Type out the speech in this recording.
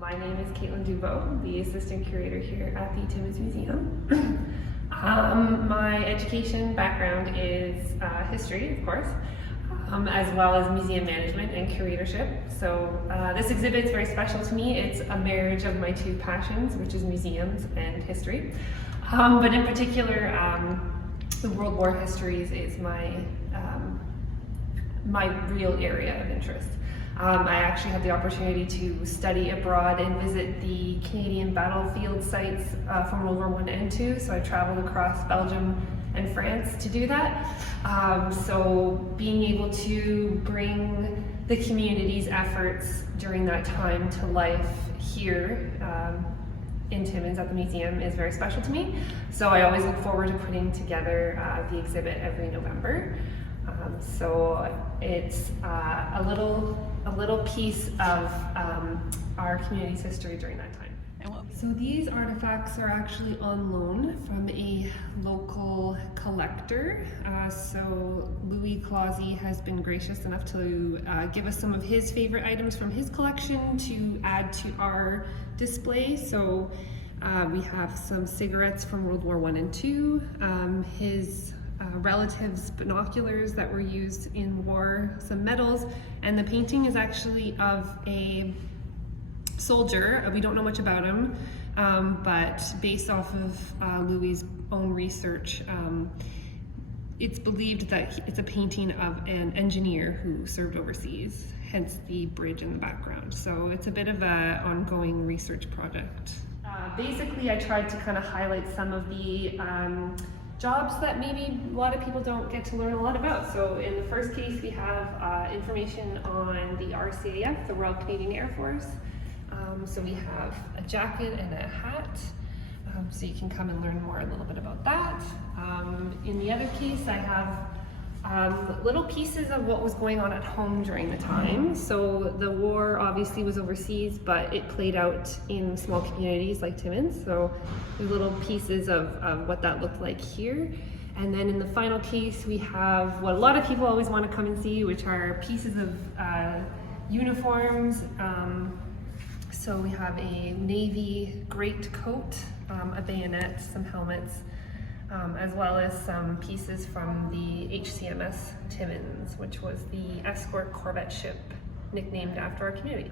My name is Kaitlyn Dubeau, the assistant curator here at the Timmins Museum. My education background is history, of course, as well as museum management and curatorship. So this exhibit is very special to me. It's a marriage of my two passions, which is museums and history. But in particular, the World War histories is my real area of interest. I actually had the opportunity to study abroad and visit the Canadian battlefield sites from World War I and II, so I traveled across Belgium and France to do that. So being able to bring the community's efforts during that time to life here in Timmins at the museum is very special to me. So I always look forward to putting together the exhibit every November. So it's a little piece of our community's history during that time. So these artifacts are actually on loan from a local collector. So Louis Clausy has been gracious enough to give us some of his favorite items from his collection to add to our display. So we have some cigarettes from World War I and II, his relatives' binoculars that were used in war, some medals, and the painting is actually of a soldier. We don't know much about him, but based off of Louis's own research, it's believed that it's a painting of an engineer who served overseas, hence the bridge in the background. So it's a bit of an ongoing research project. Basically, I tried to kind of highlight some of the jobs that maybe a lot of people don't get to learn a lot about. So in the first case, we have information on the RCAF, the Royal Canadian Air Force. So we have a jacket and a hat, so you can come and learn more a little bit about that. In the other case, I have little pieces of what was going on at home during the time. So the war obviously was overseas, but it played out in small communities like Timmins. So there's little pieces of what that looked like here. And then in the final case, we have what a lot of people always want to come and see, which are pieces of uniforms. So we have a navy greatcoat, a bayonet, some helmets, as well as some pieces from the HCMS Timmins, which was the escort corvette ship nicknamed after our community.